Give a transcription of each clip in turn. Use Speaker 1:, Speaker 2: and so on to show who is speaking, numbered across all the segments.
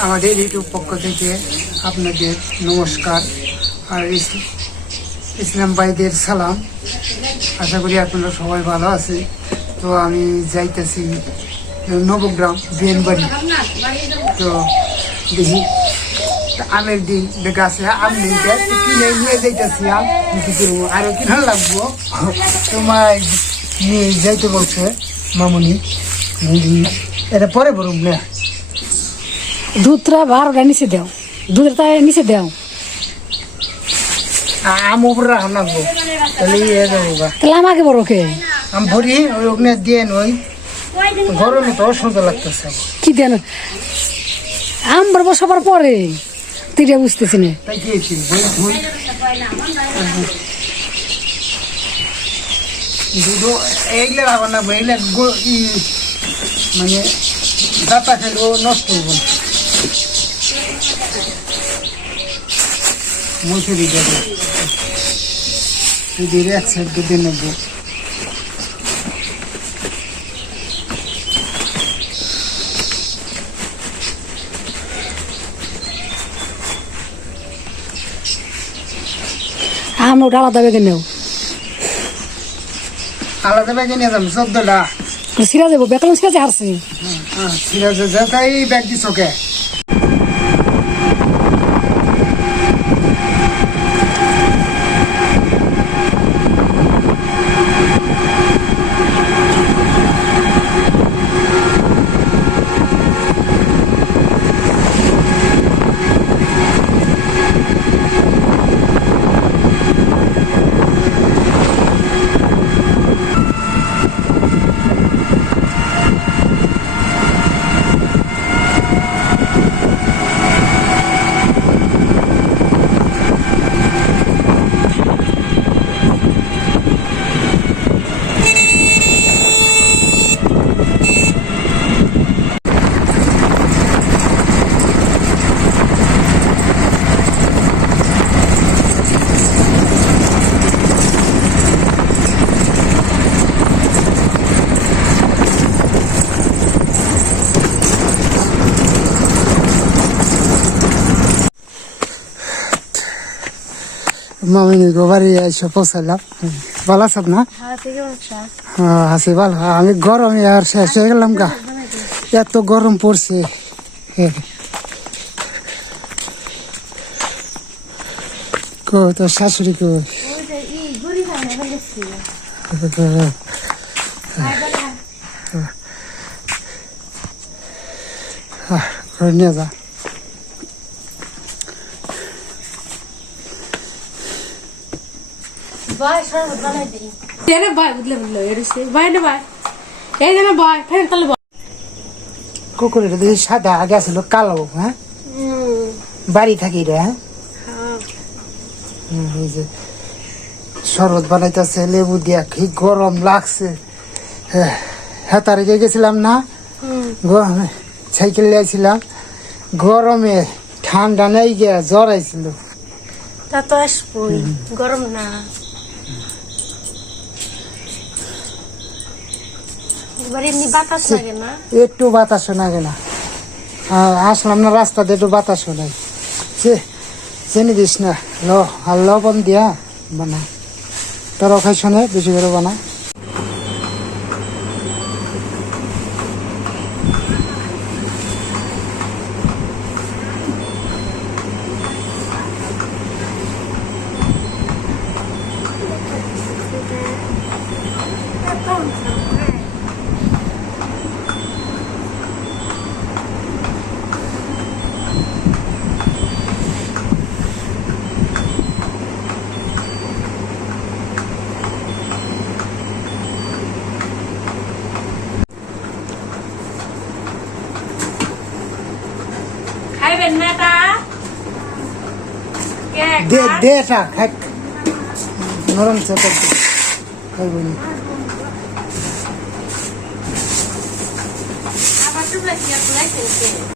Speaker 1: আমাদের ইউটিউব পক্ষ থেকে আপনাদের নমস্কার আর ইস- ইসলাম ভাইদের সালাম। আশা করি আপনারা সবাই ভালো আছে তো আমি যাইতেছি নবগ্রাম বিয়েনবাড়ি তো দেখি আমের দিন গাছে আম নিতে কিনে নিয়ে যাইতেছি আম। আরও কিনা লাগবো? তোমার নিয়ে যাইতে বলছে মামুনি। এটা পরে বলুন না।
Speaker 2: দুধটা বারোটা নিচে দেও। তাই নিচে দেও।
Speaker 1: আম উপরে রাখা লাগবো। তাহলে ইয়ে
Speaker 2: তাহলে আমাকে বড় কে?
Speaker 1: আম ভরি ওই ওখানে দিয়ে ওই গরমে তো অসুন্দর লাগতেছে।
Speaker 2: কি দেন? আমরা বসাবার পরে। তুইটা বুঝতেছি না।
Speaker 1: দুধও এইগুলো রাখা লাগবো এইগুলো মানে দাতা খেলেও নষ্ট না মুসুরি দেবে দুধের এক সাইড দুধে নেব
Speaker 2: আমরা ওটা আলাদা ব্যাগে নেও।
Speaker 1: আলাদা ব্যাগে নিয়ে যাব চোদ্দটা।
Speaker 2: সিরাজে বেকাল সিরাজে হারছে।
Speaker 1: সিরাজে আছে যাই ব্যাগ দিছ কে? মামিনী গোবারি এসে পৌঁছালাম ভালো আসাদ না? হ্যাঁ হাসি ভালো। আমি গরমে আর শেষ হয়ে গেলাম গা। এত গরম পড়ছে। কো, তোর শাশুড়ি কো নিয়ে যা।
Speaker 3: এনে ভাই বুঝলে বুঝলো এরছে ভাই না ভাই এই যে ভাই ফের তাহলে ভাই
Speaker 1: কুকুরের দেখি সাদা আগে আসলো কালো হ্যাঁ? বাড়ি থাকি রে হ্যাঁ? এই যে শরবত বানাইতেছে লেবু দিয়া কি গরম লাগছে। হ্যাঁ তার আগে গেছিলাম না? সাইকেল নিয়েছিলাম গরমে ঠান্ডা নেই গিয়া জ্বর আইছিল।
Speaker 3: তা তো আসবই গরম না।
Speaker 1: একটু বাতাসও লাগে না? আসলাম না রাস্তাতে একটু বাতাসও নাই চেনি দিস না। ল আর লবণ দিয়া বানা তোর ওখানে বেশি করে বানা দে দে এটা খাক। নরম চাপা দে খাইব না
Speaker 3: আবার তোমরা কি আর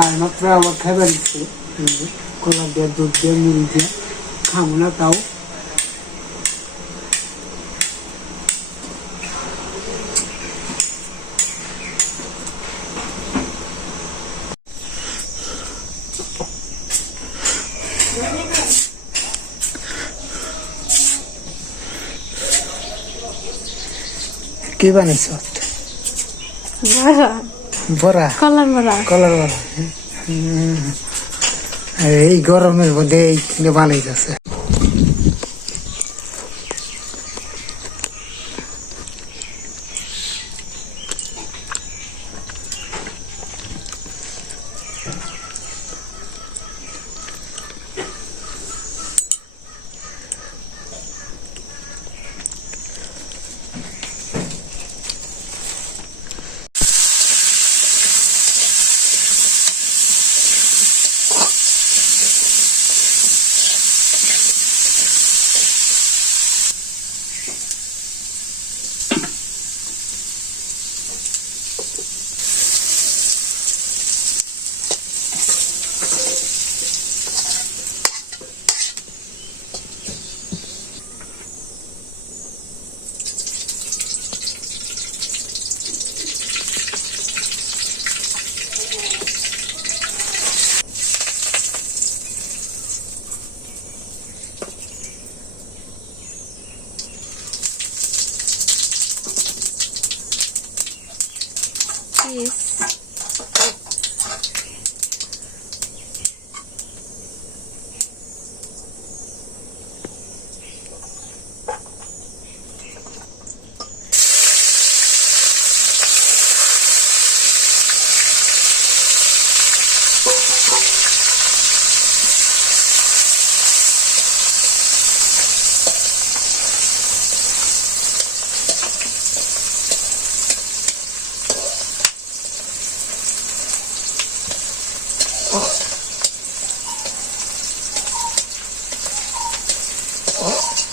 Speaker 1: আর মাত্র আবার খাইবার দিচ্ছে কলা দিয়ে, দুধ দিয়ে, মুড়ি দিয়ে, খাব না তাও। কি বানাইছ? বড়া।
Speaker 3: কলার বড়া।
Speaker 1: কলার বড়া। এই গরমের মধ্যে এই কিনে 어?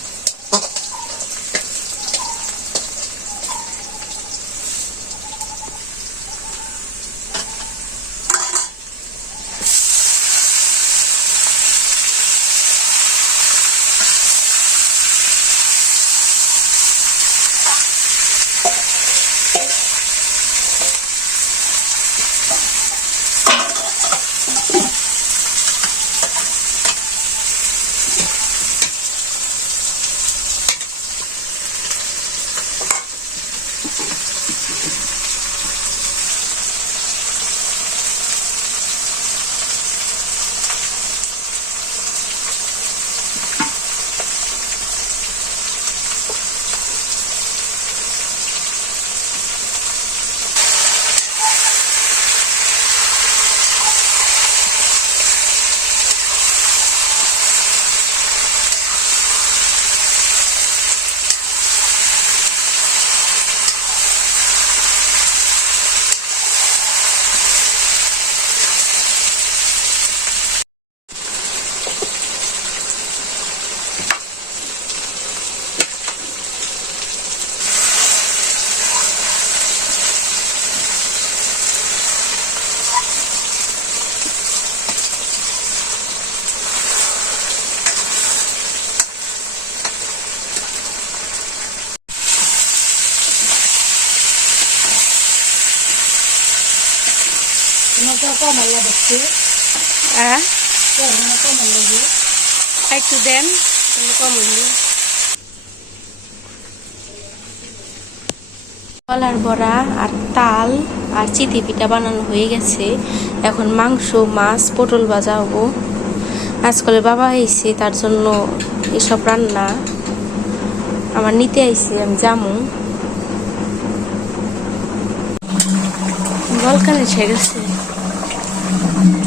Speaker 1: বানাইতেছে
Speaker 3: হ্যাঁ? একটু দেন। তাহলে কলার বড়া আর তাল আর চিতি পিঠা বানানো হয়ে গেছে। এখন মাংস মাছ পটল ভাজা হব। আজকালে বাবা আইছে তার জন্য এসব রান্না। আমার নিতে আইছে আমি জামু বলকানে গেছে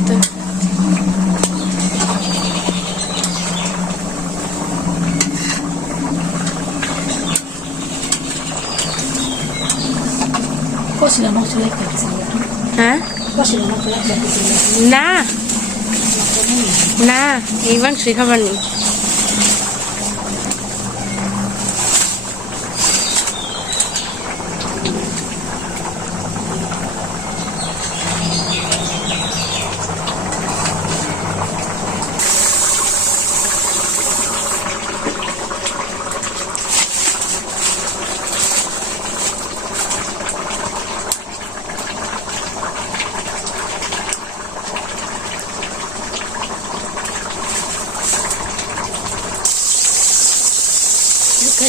Speaker 3: তো
Speaker 2: কষিলা মাংস লাগতে গেছে
Speaker 3: হ্যাঁ না না এই মাংসই খাবার নেই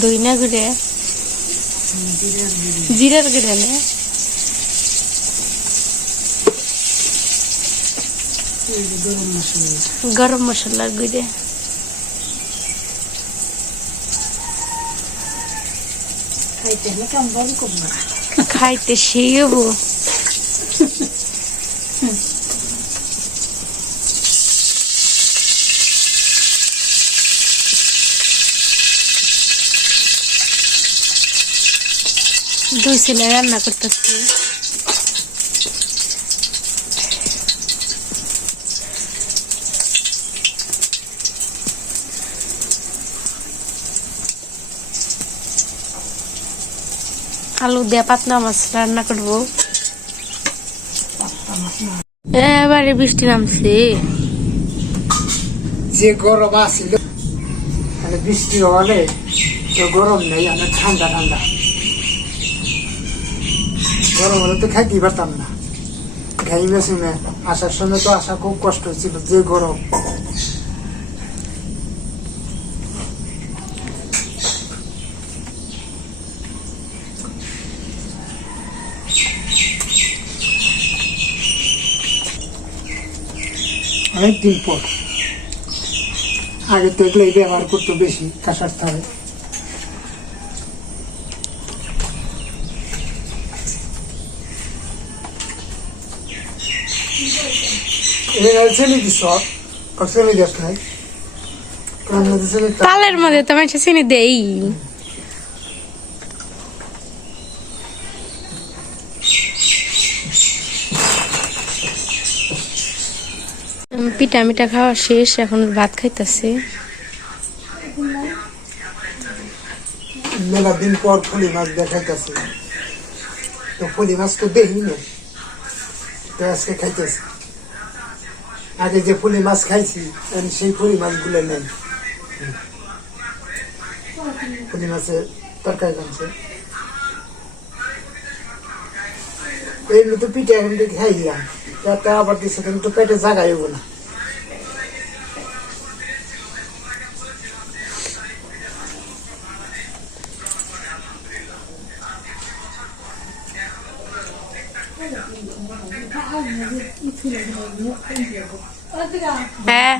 Speaker 3: দই না গুড়ে? জিরার গুড়ে না?
Speaker 2: গরম মশলা
Speaker 3: মশলার গুড়ে।
Speaker 2: খাইতে
Speaker 3: সেই হব। দুই ছেলে রান্না করতেছি। আলু দিয়ে পাতলা মাছ রান্না করব। এবারে বৃষ্টি নামছে।
Speaker 1: যে গরম আসিল বৃষ্টি হলে তো গরম নেই অনেক ঠান্ডা ঠান্ডা। গরম হলে তো খাইতেই পারতাম না। খাই মেশিনে আসার সময় তো আসা খুব কষ্ট হয়েছিল, যে গরম। অনেকদিন পর। আগে তো এগুলোই ব্যবহার করতো বেশি, কাঁসার থালে ছেলে দিস ছেলে দিস নাই ছেলে
Speaker 3: তালের মধ্যে তো চিনি দেই। পিঠা মিঠা খাওয়া শেষ এখন ভাত খাইতেছে।
Speaker 1: মেলা দিন পর ফুলি মাছ দেখাইতেছে। তো ফুলি মাছ তো দেখি না। তো আজকে খাইতেছি। আগে যে পুলি মাছ খাইছি সেই পুলি মাছগুলো নেই। পুলি মাছের তরকারি বানছে এইগুলো তো পিঠে এখন থেকে খাই দিলাম তাতে আবার দিচ্ছে কিন্তু পেটে জাগাইব না।
Speaker 3: হ্যাঁ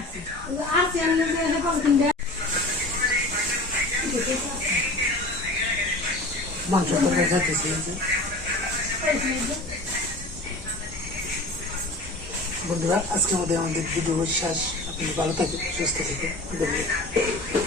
Speaker 1: বন্ধুরা আজকে আমাদের আমাদের ভিডিও শেষ। আপনি ভালো থাকেন সুস্থ ধন্যবাদ।